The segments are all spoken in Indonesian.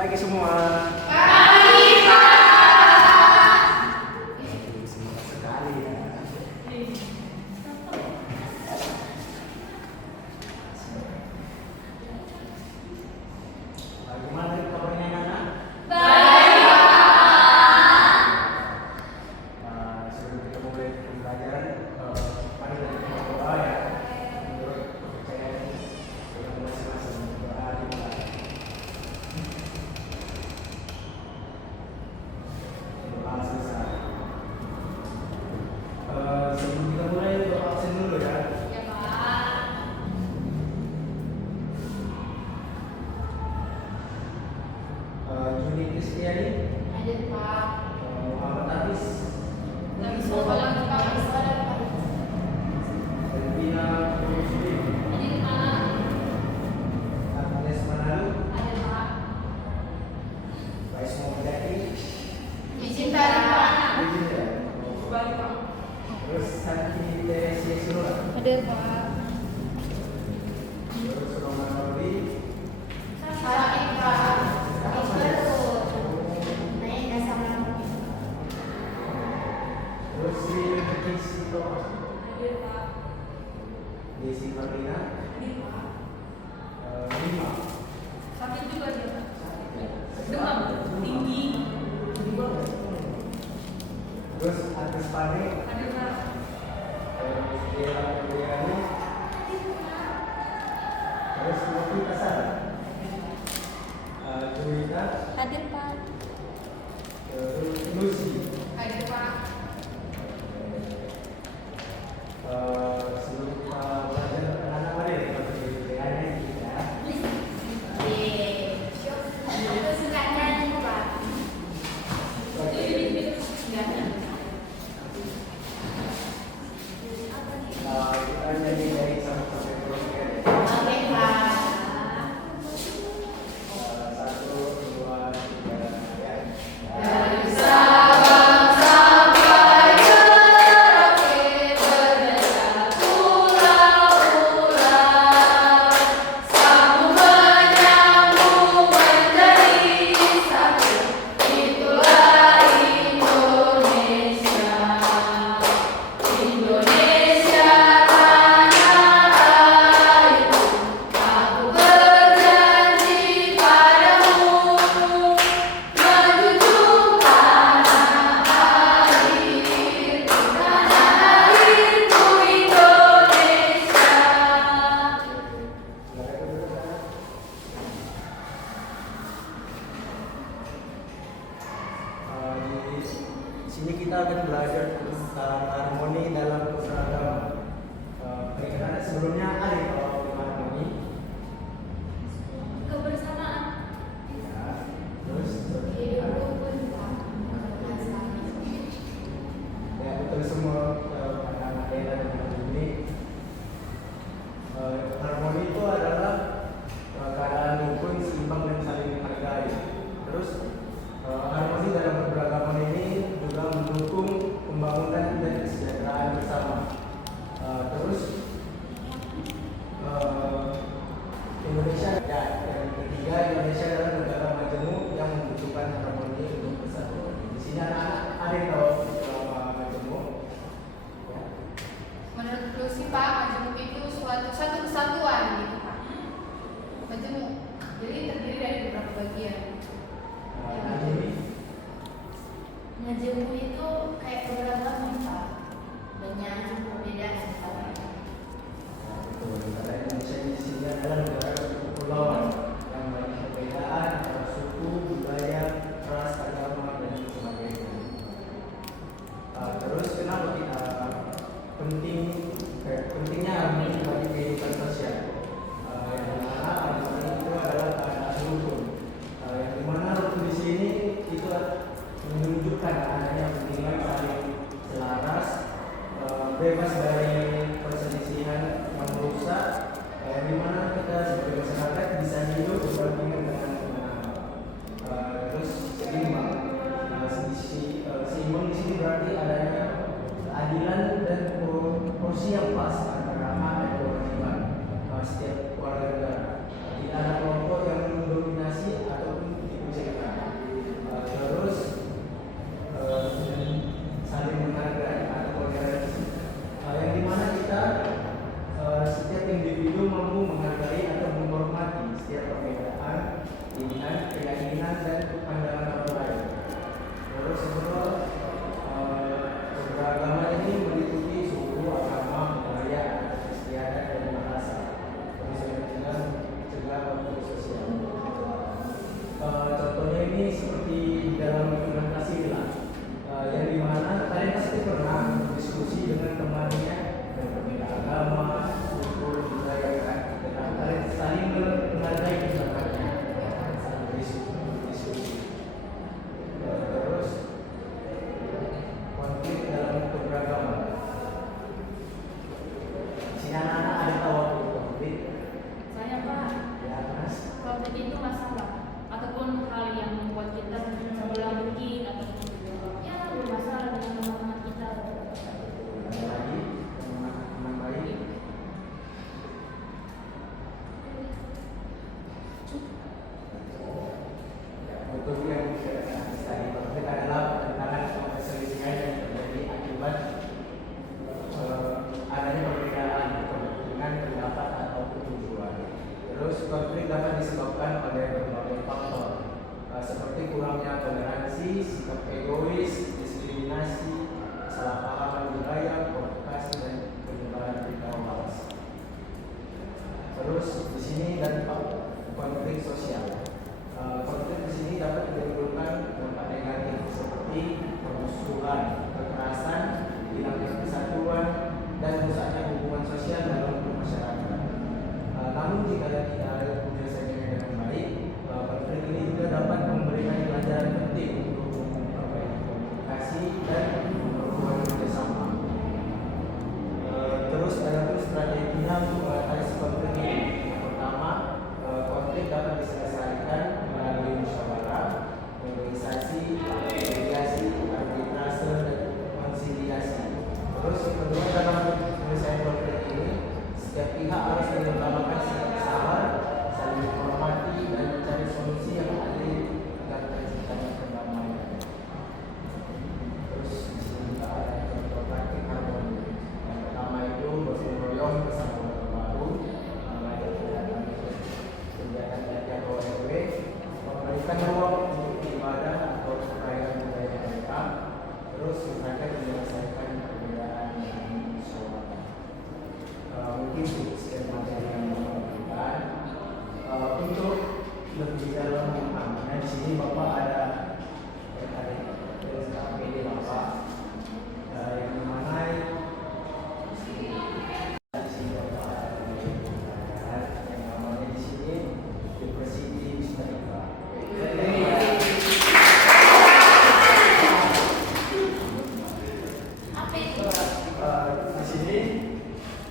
pagi semua. Pagi, Pak. Semangat sekali ya. Bagaimana kabarnya anak-anak? Baik, Pak. Sebelum kita mulai pembelajaran, mari kita berdoa ya. Menurut kepercayaan kita masing-masing berdoa dimulai. Doa selesai. Sebelum kita mulai doa absen dulu ya. Ya, Pak. Juni Kristiani, Ada, Pak. Muhammad Hafiz, Lagi sekolah lagi, Pak. Lagi sekolah, Pak. Elvina Rusdi, Ada, Pak. Agnes Manalu, Ada, Pak. Baismo Mujaki, Izin tarik, Pak. izin ya. Balik, Pak. Terus Santi Teresia Surula, Ada, Pak. terus Roman Rodi, Sakit, Pak. Naik ke sama. terus Sri Kisito, Ada, Pak. Desi Marlina, Ada, Pak. Lima, Sakit juga dia, Pak. Demam tinggi. terus Agus Pane, Ada, Pak. terus Dela Febriani, terus Novita Sara, Juwita, Hadir, Pak. terus Lucy. Ada, Pak. Sebelum kita belajar anak-anak mari kita belajar ya. Aku suka nyanyi, Pak. Kita nyanyi dari sama sampai kerotiga ya. Oke, Pak. Satu, dua, tiga, ya. Dari Sabang sampai Merauke bernada pulau-pulau, sambung menyambung menjadi satu. Itulah Indonesia. Indonesia tanah airku, aku berjanji padamu, menjunjung tanah airku Indonesia. Di sini kita akan belajar tentang harmoni dalam keseragaman. Perkenalkan sebelumnya ada kalau harmoni. Kebersamaan, Ya. Terus ya betul semua anak-anak daerah dengan ini. Harmoni itu adalah keadaan rukun, seimbang dan saling menghargai. Terus harmoni dalam keberagaman ini juga mendukung pembangunan dan kesejahteraan bersama. Terus Indonesia ya, yang ketiga Indonesia adalah negara majemuk yang membutuhkan harmoni untuk bersatu. Di sini anak-anak ada yang tahu majemuk? Ya. menurut Lucy, Pak, majemuk itu satu kesatuan gitu, Pak. Majemuk, jadi terdiri dari beberapa bagian. Ini Majemuk itu kayak keberagaman, Pak. Banyak perbedaan, Pak. betul, negara Indonesia di sini adalah negara kepulauan yang banyak perbedaan antara suku, budaya, ras, agama dan sebagainya. Terus kenapa kita pentingnya harmoni bagi kehidupan sosial? Yang dimana harmoni itu adalah keadaan rukun. Yang dimana rukun di sini itu menunjukkan adanya pentingnya saling selaras, bebas dari perselisihan yang merusak, dimana kita sebagai masyarakat bisa hidup berdampingan dengan kebenaran. Terus seimbang. Seimbang di sini berarti adanya keadilan dan porsi yang pas antara hak dan kewajiban setiap warga negara. Tidak ada kelompok yang mendominasi ataupun ketertiban, kekerasan, hilangnya kesatuan, dan rusaknya hubungan sosial dalam masyarakat. Namun jika tidak menyelesaikannya dengan baik, konflik ini juga dapat memberikan pelajaran penting untuk memperbaiki komunikasi dan memperkuat kerjasama. Terus ada strateginya untuk mengatasi konflik ini. Yang pertama, konflik dapat diselesaikan melalui musyawarah, negosiasi, mediasi, arbitrase, dan konsiliasi. Terus yang kedua, dalam penyelesaian konflik ini, setiap pihak harus mengutamakan sikap sabar, saling menghormati, dan mencari solusi yang adil agar terciptanya perdamaian. Terus di sini juga ada contoh praktik harmoni. Yang pertama itu gotong royong bersama warga baru, mengadakan kegiatan latihan ORW, memberikan ruang untuk ibadah atau perayaan budaya mereka. Terus mereka menyelesaikan perbedaan dengan musyawarah. Mungkin sekian materi yang memberikan. Untuk lebih dalam memahaminya, di sini Bapak ada APD Bapak yang dimana di sini Bapak ada yang namanya di sini University Wistarika. Di sini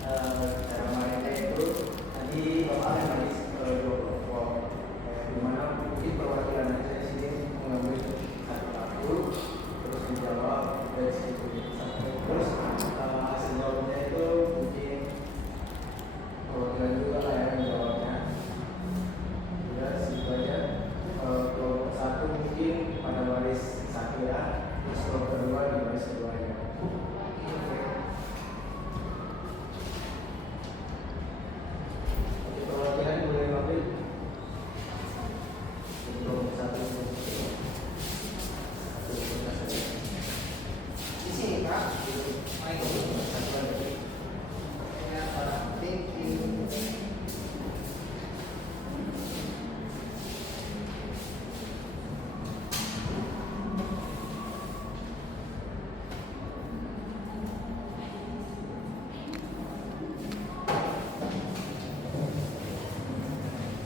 cara mainnya itu tadi Bapak ada di mana mungkin perwakilan dari sini mengambil satu kartu terus menjawab dari situ terus hasil jawabnya itu mungkin perwakilan juga lah yang menjawabnya. Ya situ aja. Kelompok satu mungkin pada baris satu ya, terus kelompok kedua di baris kedua ya. Perwakilan boleh ambil kelompok satu. Di sini Pak, main Satu lagi.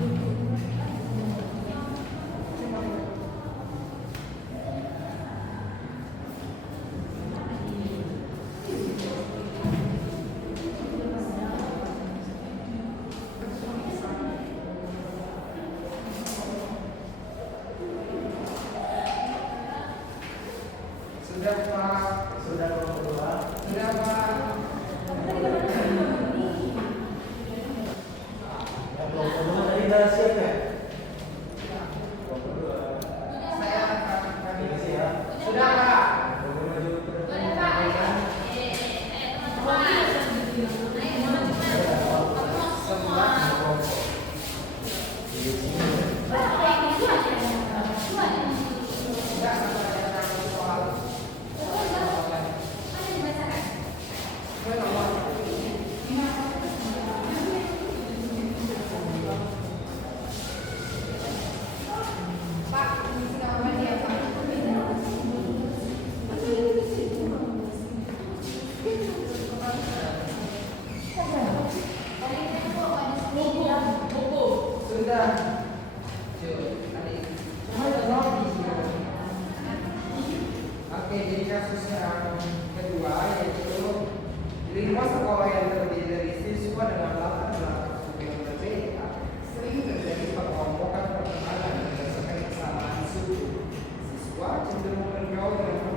thank you. Sudah Pak, Sudah kelompok kedua. sudah Pak. Ya, kelompok kedua tadi udah siap ya? Kelompok kedua. Saya akan Ini siap. sudah Pak. Boleh maju ke depan. Sudah. Oke, jadi kasus yang kedua yaitu lingkungan sekolah yang terdiri dari siswa dengan latar belakang suku yang berbeda sering terjadi perkompokan pertemanan berdasarkan kesamaan suku. Siswa cenderung bergaul dengan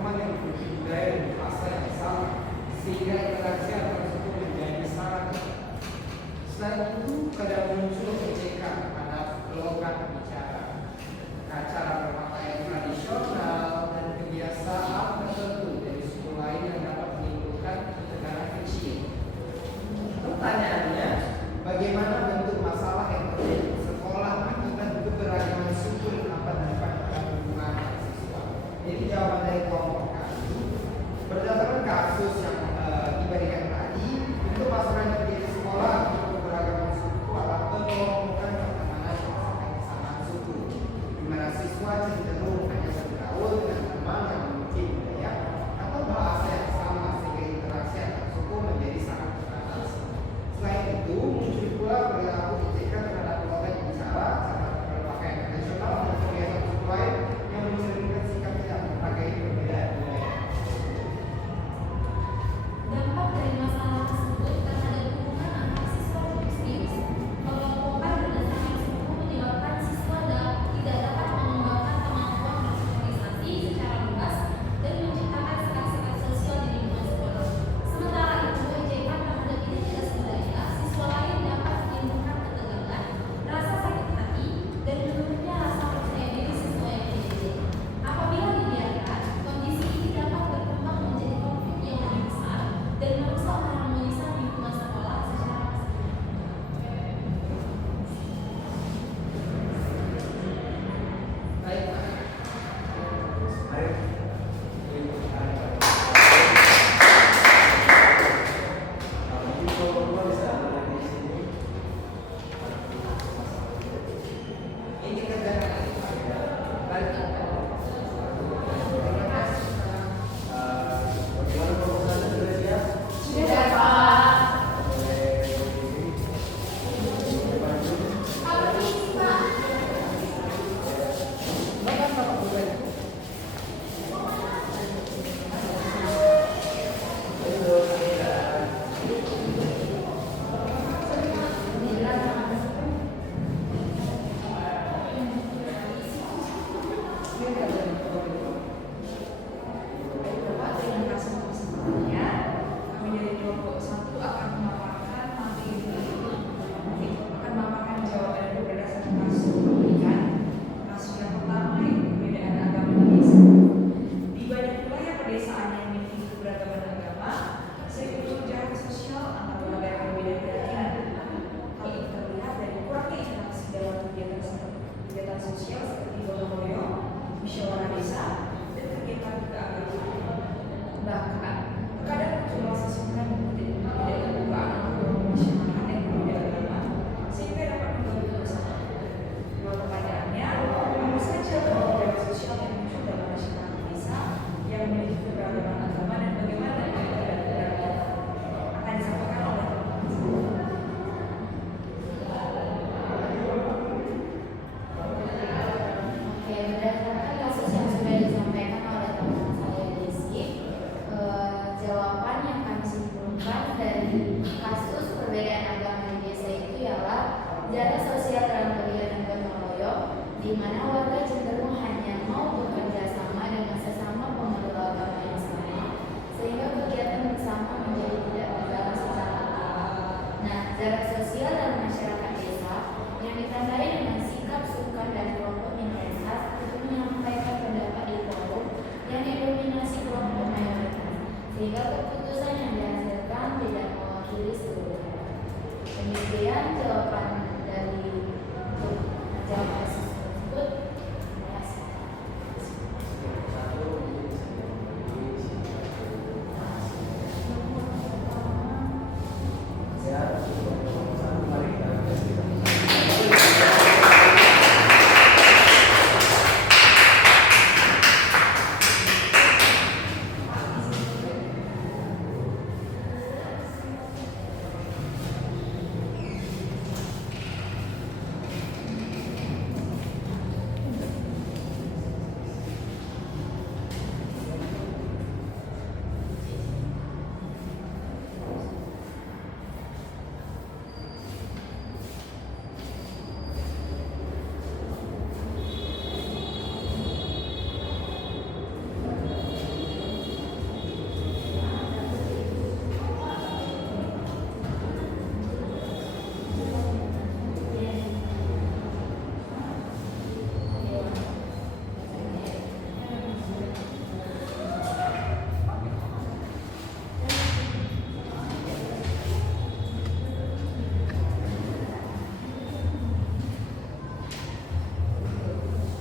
keputusan yang dihasilkan tidak mewakili seluruh daerah. Demikian jawaban dari untuk menjawab kasus tersebut. Terima kasih.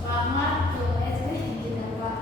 Selamat SD Engineer Pak.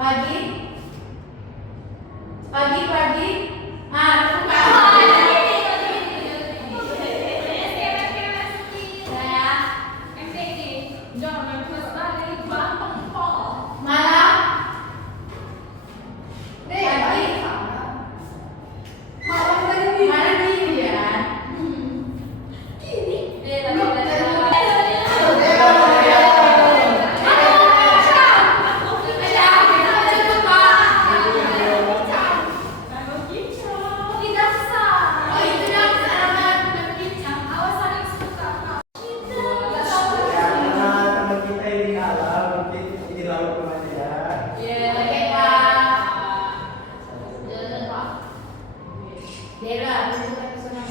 Pagi. Ah, buka. Malam. Malam ini ya. Karena teman kita ini kalah, mungkin ini lalu kemana ya? Oke, Pak. Dera, buka pesona.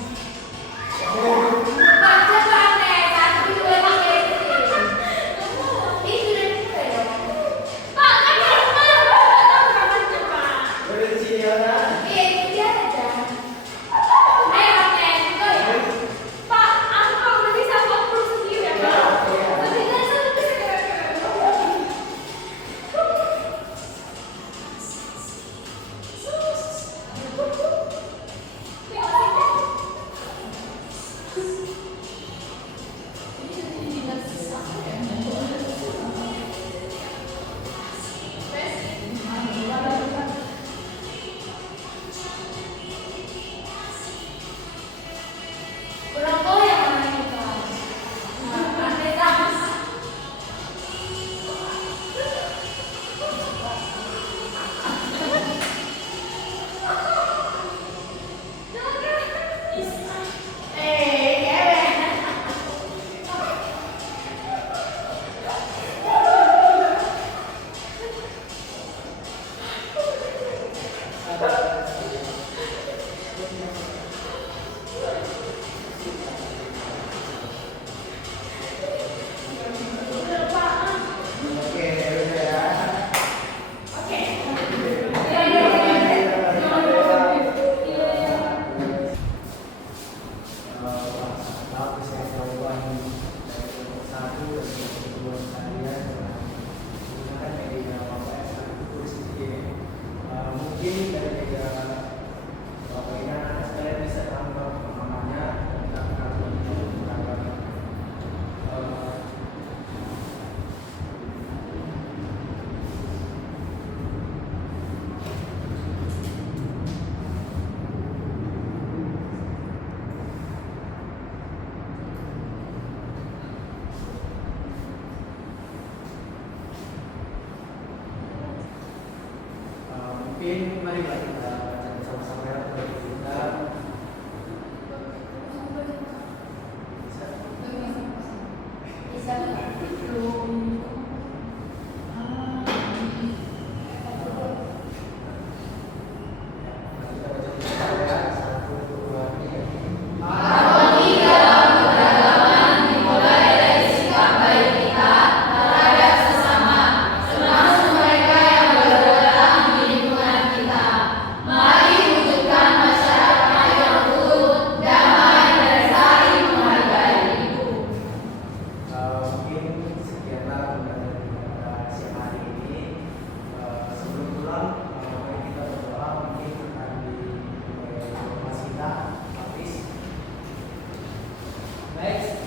Baca Pak, satu dua tiga. Itu udah buka ya. Udah di sini ya, Nak? Iya, itu dia aja. Ayo, Oke, buka ya. Kurang tahu yang mana ini, Pak. Sampai sama. Oke, udah ya. Maaf, saya jawaban dari kelompok 1 dan kelompok 2 sekalian. Gunakan media Bapak satu tulis di sini. Mungkin dari media Bapak ini anak sekalian bisa tambah pemahamannya tentang tentang mungkin mari kita baca bersama-sama ya bagi kita. Bisa belum? Kita baca bersama ya. 1, 2, 3. Mungkin sekianlah undangan kita siang hari ini. Sebelum pulang, mari kita berdoa. Mungkin akan dimulai informasi kita habis. Baik,